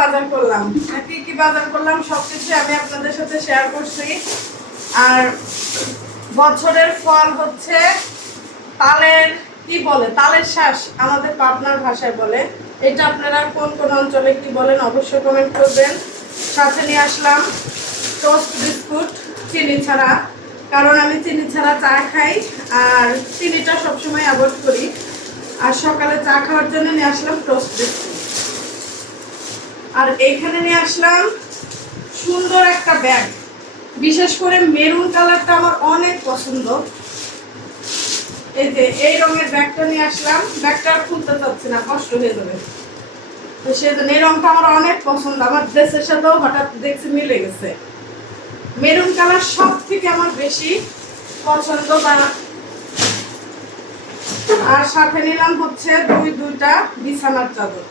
বাজার করলাম। কি কি বাজার করলাম, সবকিছু আমি আপনাদের সাথে শেয়ার করছি। আর বছরের ফল হচ্ছে তালের, কি বলে? তালের শ্বাস আমাদের পাবনার ভাষায় বলে। এটা আপনারা কোন কোন অঞ্চলে কি বলেন অবশ্যই কমেন্ট করবেন। সাথে নিয়ে আসলাম টোস্ট বিস্কুট, চিনি ছাড়া। কারণ আমি চিনি ছাড়া চা খাই, আর চিনিটা সবসময় অ্যাভয়েড করি। আর সকালে চা খাওয়ার জন্য নিয়ে আসলাম টোস্ট বিস্কুট। আর এইখানে নিয়ে আসলাম সুন্দর একটা ব্যাগ বিশেষ করে মেরুন কালারটা আমার অনেক পছন্দ। এই যে, এই রঙের ব্যাগটা নিয়ে আসলাম। ব্যাগটা আর খুলতে চাচ্ছি না, কষ্ট হয়ে যাবে। তো সেজন্য এই রঙটা আমার অনেক পছন্দ। আমার ড্রেসের সাথেও হঠাৎ দেখছি মিলে গেছে। মেরুন কালার সব থেকে আমার বেশি পছন্দ বা আর সাথে নিলাম হচ্ছে দুই, দুইটা বিছানার চাদর।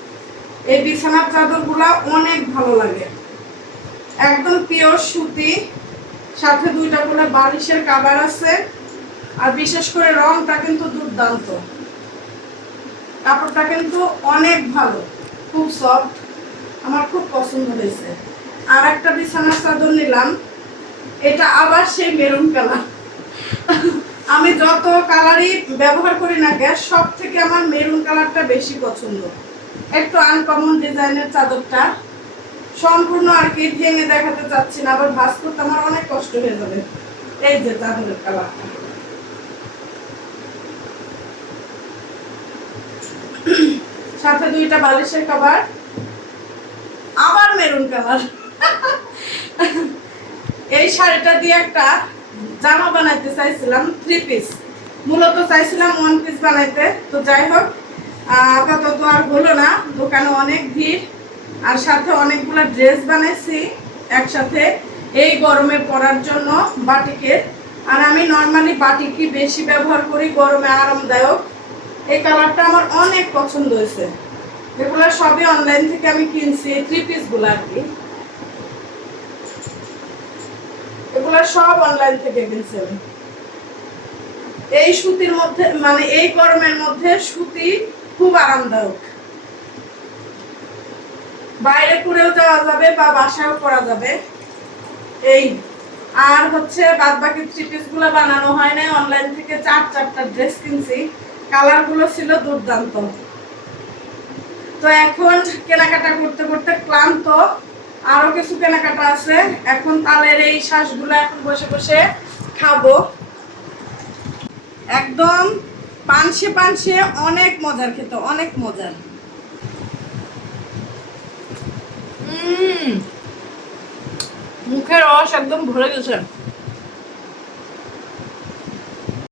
এই বিছানার চাদরগুলো অনেক ভালো লাগে। একদম পিওর সুতি, সাথে দুইটা করে বালিশের কাবার আছে, আর বিশেষ করে রংটা কিন্তু দুর্দান্ত। কাপড়টা কিন্তু অনেক ভালো, খুব সফট আমার খুব পছন্দ হয়েছে। আর একটা বিছানার চাদর নিলাম, এটা আবার সেই মেরুন কালার আমি যত কালারই ব্যবহার করি না গ্যাস সব থেকে আমার মেরুন কালারটা বেশি পছন্দ। একটু আনকমন ডিজাইনের চাদরটা। সম্পূর্ণ আর কি ভেঙে দেখাতে চাচ্ছি না, আবার ভাস করতে আমার অনেক কষ্ট হয়ে যাবে। এই যে চাদরের সাথে দুইটা বালিশের কভার আবার মেরুন কালার এই শাড়িটা দিয়ে একটা জামা বানাইতে চাইছিলাম থ্রি পিস মূলত চাইছিলাম ওয়ান পিস বানাইতে। তো যাই হোক আপাতত আর দোকানে অনেক ভিড়, আর সাথে অনেকগুলো ড্রেস বানাইছি একসাথে এই গরমে পরার জন্য বাটিকের আর আমি নর্মালি বাটিকই বেশি ব্যবহার করি, গরমে আরামদায়ক। এই কালারটা আমার অনেক পছন্দ হয়েছে। এগুলো সবই অনলাইন থেকে আমি কিনছি থ্রি পিসগুলো আর কি। এগুলো সব অনলাইন থেকে কিনছি আমি। এই সুতির মধ্যে মানে এই গরমের মধ্যে সুতি খুব আরামদায়ক। বাইরে করেও যাওয়া যাবে বা বাসায়ও করা যাবে। এই, আর হচ্ছে বাদ বাকি থ্রি পিসগুলো বানানো হয় নাই। অনলাইন থেকে চার চারটা ড্রেস কিনছি। কালারগুলো ছিল দুর্দান্ত। তো এখন কেনাকাটা করতে করতে ক্লান্ত। আরও কিছু কেনাকাটা আছে। এখন তালের এই শ্বাসগুলো এখন বসে বসে খাব। একদম পানসে পানসে অনেক মজার খেতে, অনেক মজার। মুখের রস একদম ভরে গেছে।